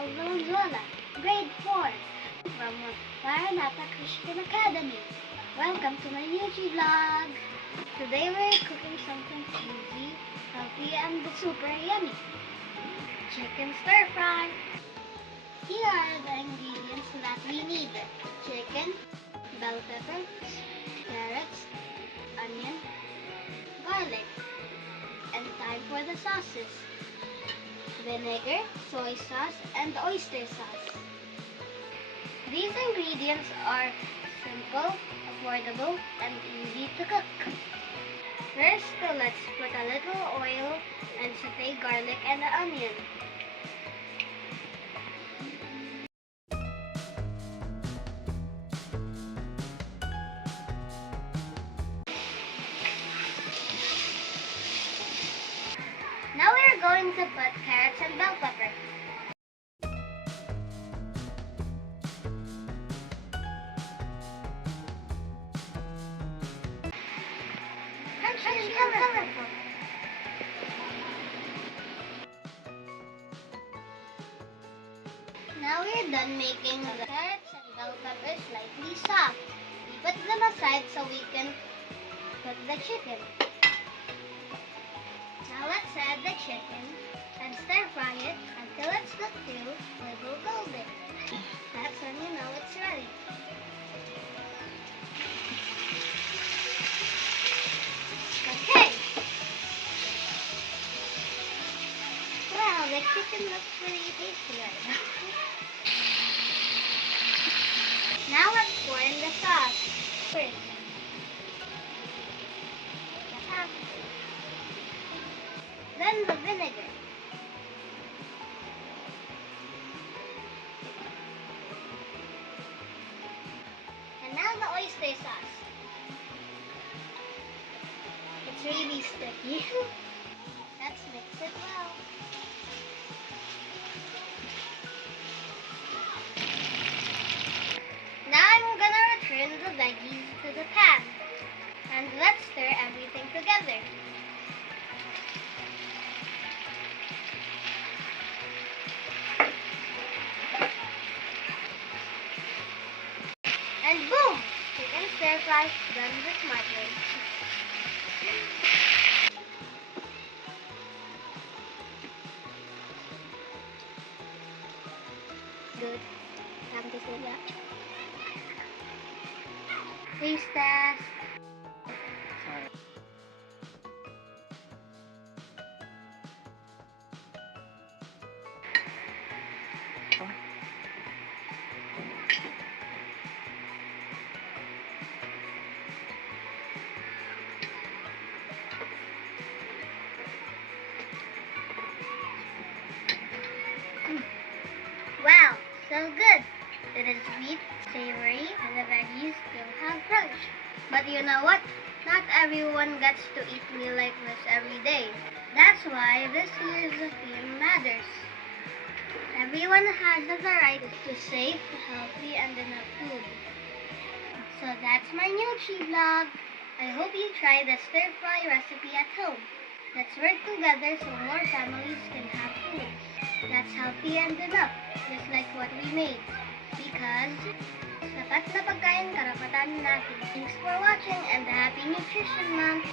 Mel Valenzuela, grade 4, from Maranatha Christian Academy. Welcome to my YouTube vlog. Today we're cooking something easy, healthy, and super yummy. Chicken stir fry. Here are the ingredients that we need. Chicken, bell peppers, carrots, onion, garlic, and time for the sauces. Vinegar, soy sauce, and oyster sauce. These ingredients are simple, affordable, and easy to cook. First, let's put a little oil and saute garlic and onion. Now we're going to put carrots and bell pepper. Crunchy and colorful. Now we're done making the carrots and bell peppers slightly soft. We put them aside so we can cook the chicken. Now let's add the chicken and stir fry it until it's cooked through little golden. That's when you know it's ready. Okay. Wow, the chicken looks pretty tasty right now. Now let's pour in the sauce first. Then the vinegar. And now the oyster sauce. It's really sticky. Let's mix it well. Now I'm gonna return the veggies to the pan. And let's stir everything together. And boom! Chicken stir fry done the smart way. Good. Happy to see that. Taste test. Sorry. Wow, so good! It is sweet, savory, and the veggies still have crunch. But you know what? Not everyone gets to eat meal like this every day. That's why this year's theme matters. Everyone has the right to safe, healthy, and enough food. So that's my new Chi vlog. I hope you try the stir-fry recipe at home. Let's work together so more families can have food that's healthy and enough, just like what we made. Because sapat na pagkain karapatan natin. Thanks for watching and Happy Nutrition Month!